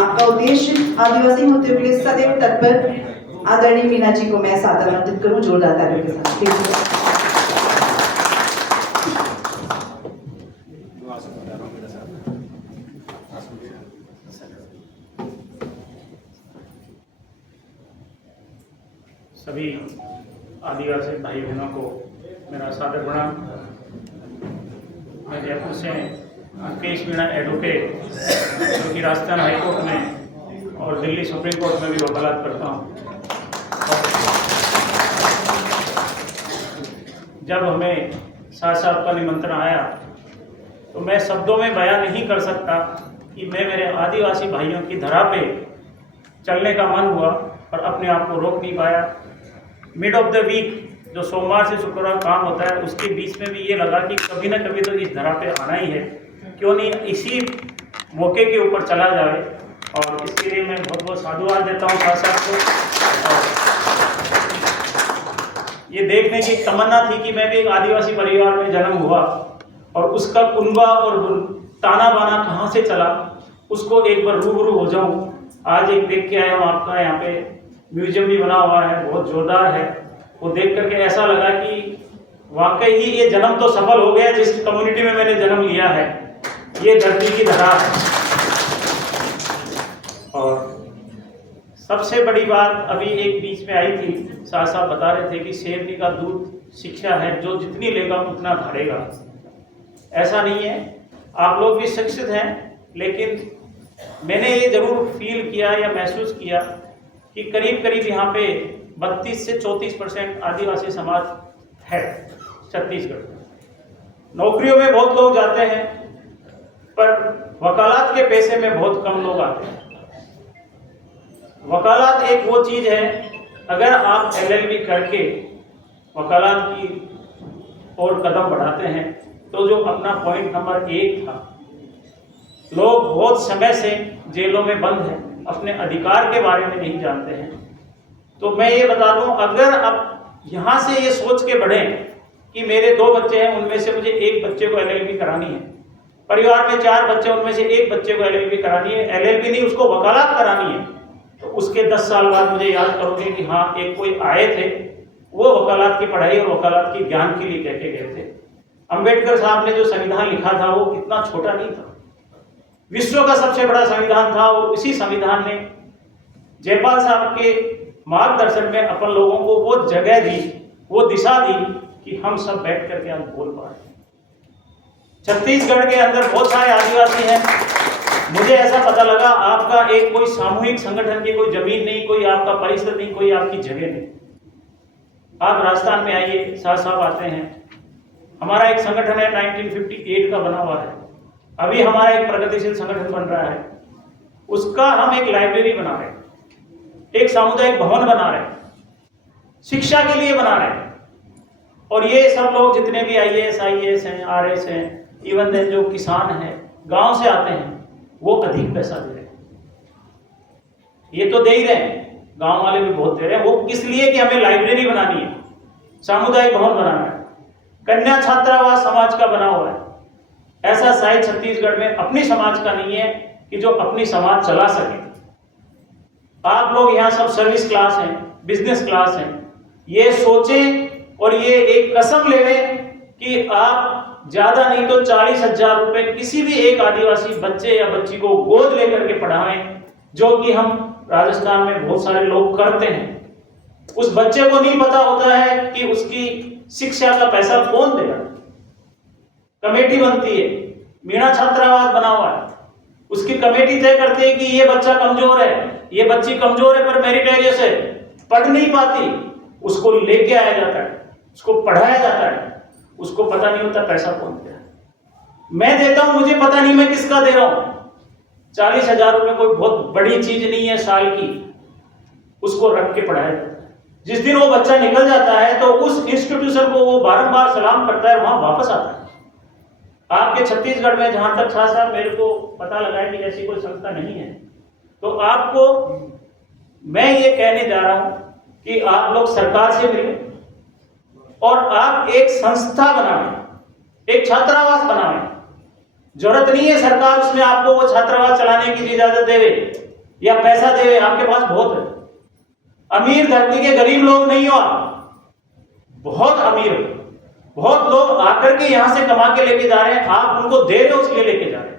आपका उद्देश्य आदिवासी मुद्दों के लिए सदैव तत्पर आदरणीय मीना जी को मैं सादर आमंत्रित करूं जोरदार तालियों के साथ। सभी आदिवासी भाई बहनों को मेरा सादर प्रणाम। मैं जयपुर से मुकेश मीणा एडवोकेट, जो कि राजस्थान हाईकोर्ट में और दिल्ली सुप्रीम कोर्ट में भी वकालत करता हूँ। जब हमें साहब का निमंत्रण आया तो मैं शब्दों में बयान नहीं कर सकता कि मैं मेरे आदिवासी भाइयों की धरा पे चलने का मन हुआ और अपने आप को रोक नहीं पाया। मिड ऑफ द वीक जो सोमवार से शुक्रवार काम होता है, उसके बीच में भी ये लगा कि कभी ना कभी तो इस धरा पे आना ही है, क्यों नहीं इसी मौके के ऊपर चला जाए। और इसके लिए मैं बहुत बहुत साधुवाद देता हूँ साहब को। और ये देखने की तमन्ना थी कि मैं भी एक आदिवासी परिवार में जन्म हुआ और उसका कुनबा और ताना बाना कहाँ से चला, उसको एक बार रूबरू हो जाऊं। आज एक देख के आया हूँ, आपका यहाँ पे म्यूजियम भी बना हुआ है, बहुत जोरदार है। वो देख करके ऐसा लगा कि वाकई ही ये जन्म तो सफल हो गया, जिस कम्युनिटी में मैंने जन्म लिया है ये धरती की धरा है। और सबसे बड़ी बात अभी एक बीच में आई थी, साहब बता रहे थे कि शेरनी का दूध शिक्षा है, जो जितनी लेगा उतना धारेगा। ऐसा नहीं है, आप लोग भी शिक्षित हैं, लेकिन मैंने ये जरूर फील किया या महसूस किया कि करीब करीब यहाँ पे 32 से 34% आदिवासी समाज है छत्तीसगढ़ में। नौकरियों में बहुत लोग जाते हैं, पर वकालत के पैसे में बहुत कम लोग आते हैं। वकालत एक वो चीज है, अगर आप LLB करके वकालत की ओर कदम बढ़ाते हैं तो जो अपना पॉइंट नंबर 1 था, लोग बहुत समय से जेलों में बंद हैं, अपने अधिकार के बारे में नहीं जानते हैं। तो मैं ये बता दूं, अगर आप यहाँ से ये सोच के बढ़ें कि मेरे 2 बच्चे हैं, उनमें से मुझे 1 बच्चे को LLB करानी है, परिवार में 4 बच्चे, उनमें से 1 बच्चे को LLB करानी है, LLB नहीं उसको वकालत करानी है, तो उसके 10 साल बाद मुझे याद करोगे कि हाँ एक कोई आए थे, वो वकालत की पढ़ाई और वकालत की ज्ञान के लिए कह के गए थे। अंबेडकर साहब ने जो संविधान लिखा था वो इतना छोटा नहीं था, विश्व का सबसे बड़ा संविधान था। और इसी संविधान ने जयपाल साहब के मार्गदर्शन में अपन लोगों को वो जगह दी, वो दिशा दी कि हम सब बैठ करके आज बोल पा रहे हैं। छत्तीसगढ़ के अंदर बहुत सारे आदिवासी हैं। मुझे ऐसा पता लगा आपका एक कोई सामूहिक संगठन की कोई जमीन नहीं, कोई आपका परिसर नहीं, कोई आपकी जगह नहीं। आप राजस्थान में आइए, साहब आते हैं। हमारा एक संगठन है 1958 का बना हुआ है, अभी हमारा एक प्रगतिशील संगठन बन रहा है, उसका हम एक लाइब्रेरी बना रहे हैं, एक सामुदायिक भवन बना रहे हैं, शिक्षा के लिए बना रहे हैं। और ये सब लोग जितने भी IAS IAS हैं, RS हैं, इवन देन जो किसान हैं गांव से आते हैं, वो अधिक पैसा दे रहे हैं। ये तो दे ही रहे हैं, गांव वाले भी बहुत दे रहे हैं। वो किस लिए कि हमें लाइब्रेरी बनानी है, सामुदायिक भवन बनाना है, कन्या छात्रावास समाज का बना हुआ है। ऐसा शायद छत्तीसगढ़ में अपनी समाज का नहीं है कि जो अपनी समाज चला सके। आप लोग यहाँ सब सर्विस क्लास हैं, बिजनेस क्लास हैं। ये सोचें और ये एक कसम लें कि आप ज्यादा नहीं तो 40,000 रुपए किसी भी एक आदिवासी बच्चे या बच्ची को गोद लेकर के पढ़ाएं, जो कि हम राजस्थान में बहुत सारे लोग करते हैं। उस बच्चे को नहीं पता होता है कि उसकी शिक्षा का पैसा कौन देगा। कमेटी बनती है, मीणा छात्रावास बना हुआ है, उसकी कमेटी तय करती है कि ये बच्चा कमजोर है, ये बच्ची कमजोर है, पर मेरिटोरियस है, पढ़ नहीं पाती, उसको लेके आया जाता है, उसको पढ़ाया जाता है। उसको पता नहीं होता पैसा कौन दे रहा है। मैं देता हूं, मुझे पता नहीं मैं किसका दे रहा हूं। 40,000 रुपए कोई बहुत बड़ी चीज नहीं है साल की, उसको रख के पढ़ाया जाता है। जिस दिन वो बच्चा निकल जाता है तो उस इंस्टीट्यूशन को वो बारंबार सलाम करता है, वहां वापस आता है। आपके छत्तीसगढ़ में जहां तक साहब मेरे को पता लगा है कि ऐसी कोई संस्था नहीं है। तो आपको मैं ये कहने जा रहा हूं कि आप लोग सरकार से मिलें और आप एक संस्था बनाएं, एक छात्रावास बनाएं। जरूरत नहीं है सरकार उसमें आपको वो छात्रावास चलाने की इजाजत देवे, या पैसा दे, आपके पास बहुत है। अमीर धरती के गरीब लोग नहीं हो आप, बहुत अमीर हो। बहुत लोग आकर के यहां से कमा के लेके जा रहे हैं, आप उनको दे रहे हो इसलिए लेके जा रहे हैं।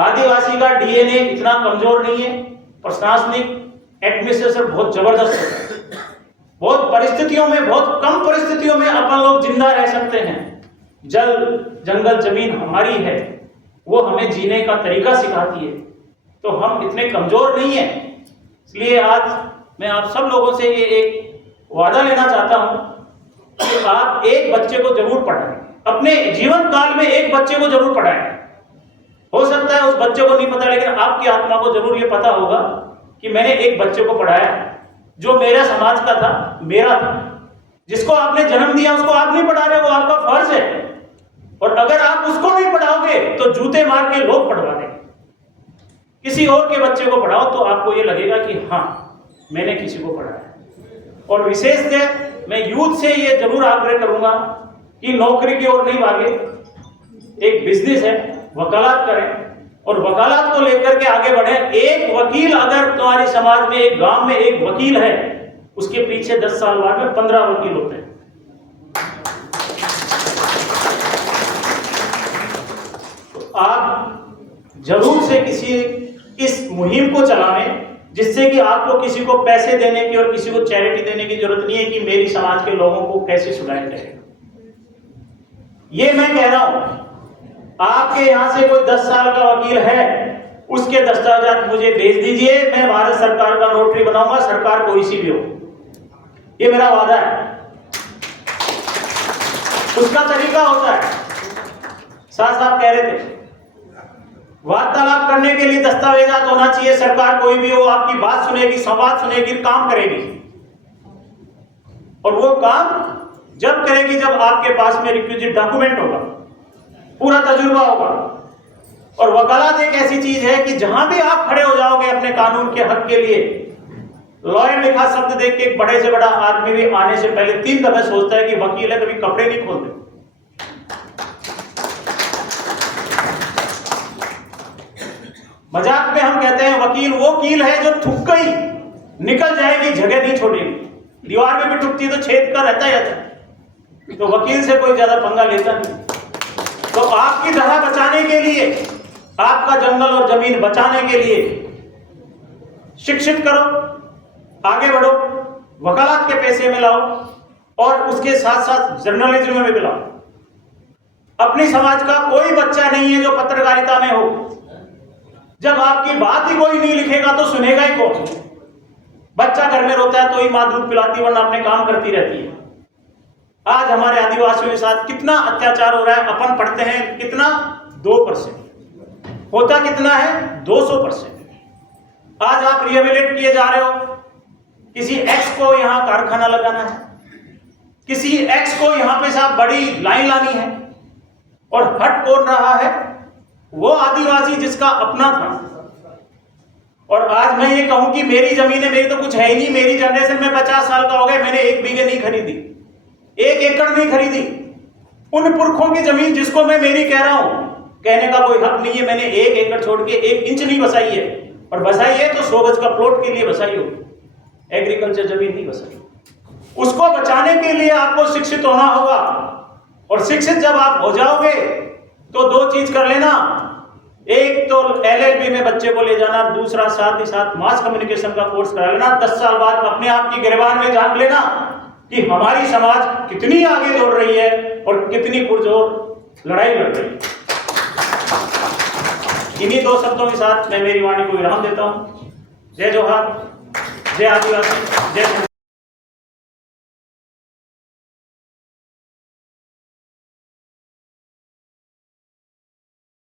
आदिवासी का डीएनए इतना कमजोर नहीं है, प्रशासनिक एडमिनिस्ट्रेशन बहुत जबरदस्त है। बहुत परिस्थितियों में, बहुत कम परिस्थितियों में अपन लोग जिंदा रह सकते हैं। जल जंगल जमीन हमारी है, वो हमें जीने का तरीका सिखाती है, तो हम इतने कमजोर नहीं है। इसलिए आज मैं आप सब लोगों से ये एक वादा लेना चाहता हूं कि आप एक बच्चे को जरूर पढ़ाएं, अपने जीवन काल में एक बच्चे को जरूर पढ़ाएं। हो सकता है उस बच्चे को नहीं पता, लेकिन आपकी आत्मा को जरूर ये पता होगा कि मैंने एक बच्चे को पढ़ाया जो मेरे समाज का था, मेरा था। जिसको आपने जन्म दिया उसको आप नहीं पढ़ा रहे, वो आपका फर्ज है। और अगर आप उसको नहीं पढ़ाओगे तो जूते मार के लोग पढ़वा देंगे। किसी और के बच्चे को पढ़ाओ तो आपको ये लगेगा कि हाँ मैंने किसी को पढ़ाया। और विशेष से मैं यूथ से ये जरूर आग्रह करूंगा कि नौकरी की ओर नहीं भागे, एक बिजनेस है, वकालत करें और वकालत को लेकर के आगे बढ़े। एक वकील, अगर तुम्हारे समाज में, एक गांव में एक वकील है, उसके पीछे 10 साल बाद में 15 वकील होते हैं। तो आप जरूर से किसी इस मुहिम को चलाएं, जिससे कि आपको किसी को पैसे देने की और किसी को चैरिटी देने की जरूरत नहीं है कि मेरी समाज के लोगों को कैसे सुधारा जाए। ये मैं कह रहा हूं, आपके यहां से कोई 10 साल का वकील है, उसके दस्तावेजात मुझे भेज दीजिए, मैं भारत सरकार का नोटरी बनाऊंगा, सरकार कोई सी भी हो। ये मेरा वादा है। उसका तरीका होता है, शाह साहब कह रहे थे, वार्तालाप करने के लिए दस्तावेजात होना चाहिए। सरकार कोई भी हो आपकी बात सुनेगी, संवाद सुनेगी, काम करेगी। और वो काम जब करेगी जब आपके पास में रिक्विजिट डॉक्यूमेंट होगा, पूरा तजुर्बा होगा। और वकालत एक ऐसी चीज है कि जहां भी आप खड़े हो जाओगे अपने कानून के हक के लिए, लॉयर लिखा शब्द देख के एक बड़े से बड़ा आदमी भी आने से पहले 3 दफे सोचता है कि वकील है, कभी कपड़े नहीं खोलते। मजाक में हम कहते हैं वकील वो कील है जो ठुक गई निकल जाएगी, जगह नहीं छोड़ेगी। दीवार में भी ठुकती है तो छेद का रहता ही रहता है। तो वकील से कोई ज्यादा पंगा लेता नहीं। तो आपकी धरा बचाने के लिए, आपका जंगल और जमीन बचाने के लिए शिक्षित करो, आगे बढ़ो, वकालत के पैसे में लाओ और उसके साथ साथ जर्नलिज्म में भी लाओ। अपनी समाज का कोई बच्चा नहीं है जो पत्रकारिता में हो। जब आपकी बात ही कोई नहीं लिखेगा तो सुनेगा ही कौन? बच्चा घर में रोता है तो ही मां दूध पिलाती, वरना अपने काम करती रहती है। आज हमारे आदिवासियों के साथ कितना अत्याचार हो रहा है। अपन पढ़ते हैं कितना, 2%, होता कितना है 200%। आज आप रिहेबिलिट किए जा रहे हो, किसी एक्स को यहां कारखाना लगाना है, किसी एक्स को यहां पे साहब बड़ी लाइन लानी है, और हट कौन रहा है? वो आदिवासी जिसका अपना था। और आज मैं ये कहूं कि मेरी जमीन है, मेरी तो कुछ है ही नहीं, मेरी जनरेशन में 50 साल का हो गया, मैंने 1 बीघे नहीं खरीदी, 1 एकड़ नहीं खरीदी। उन पुरखों की जमीन जिसको मैं मेरी कह रहा हूं, कहने का कोई हक नहीं है। मैंने 1 एकड़ छोड़ के 1 इंच नहीं बसाई है, और बसाई है तो 100 गज का प्लॉट के लिए बसाई हो, एग्रीकल्चर जमीन नहीं बसाई। उसको बचाने के लिए आपको शिक्षित होना होगा। और शिक्षित जब आप हो जाओगे तो 2 चीज कर लेना, एक तो LLB में बच्चे को ले जाना, दूसरा साथ ही साथ मास कम्युनिकेशन का कोर्स करा लेना। 10 साल बाद अपने आप की गिरबान में झांक लेना कि हमारी समाज कितनी आगे दौड़ रही है और कितनी पुरजोर लड़ाई लड़ रही है। इन्हीं 2 शब्दों के साथ मैं मेरी वाणी को विराम देता हूं। जय जोहार, जय आदिवासी, जय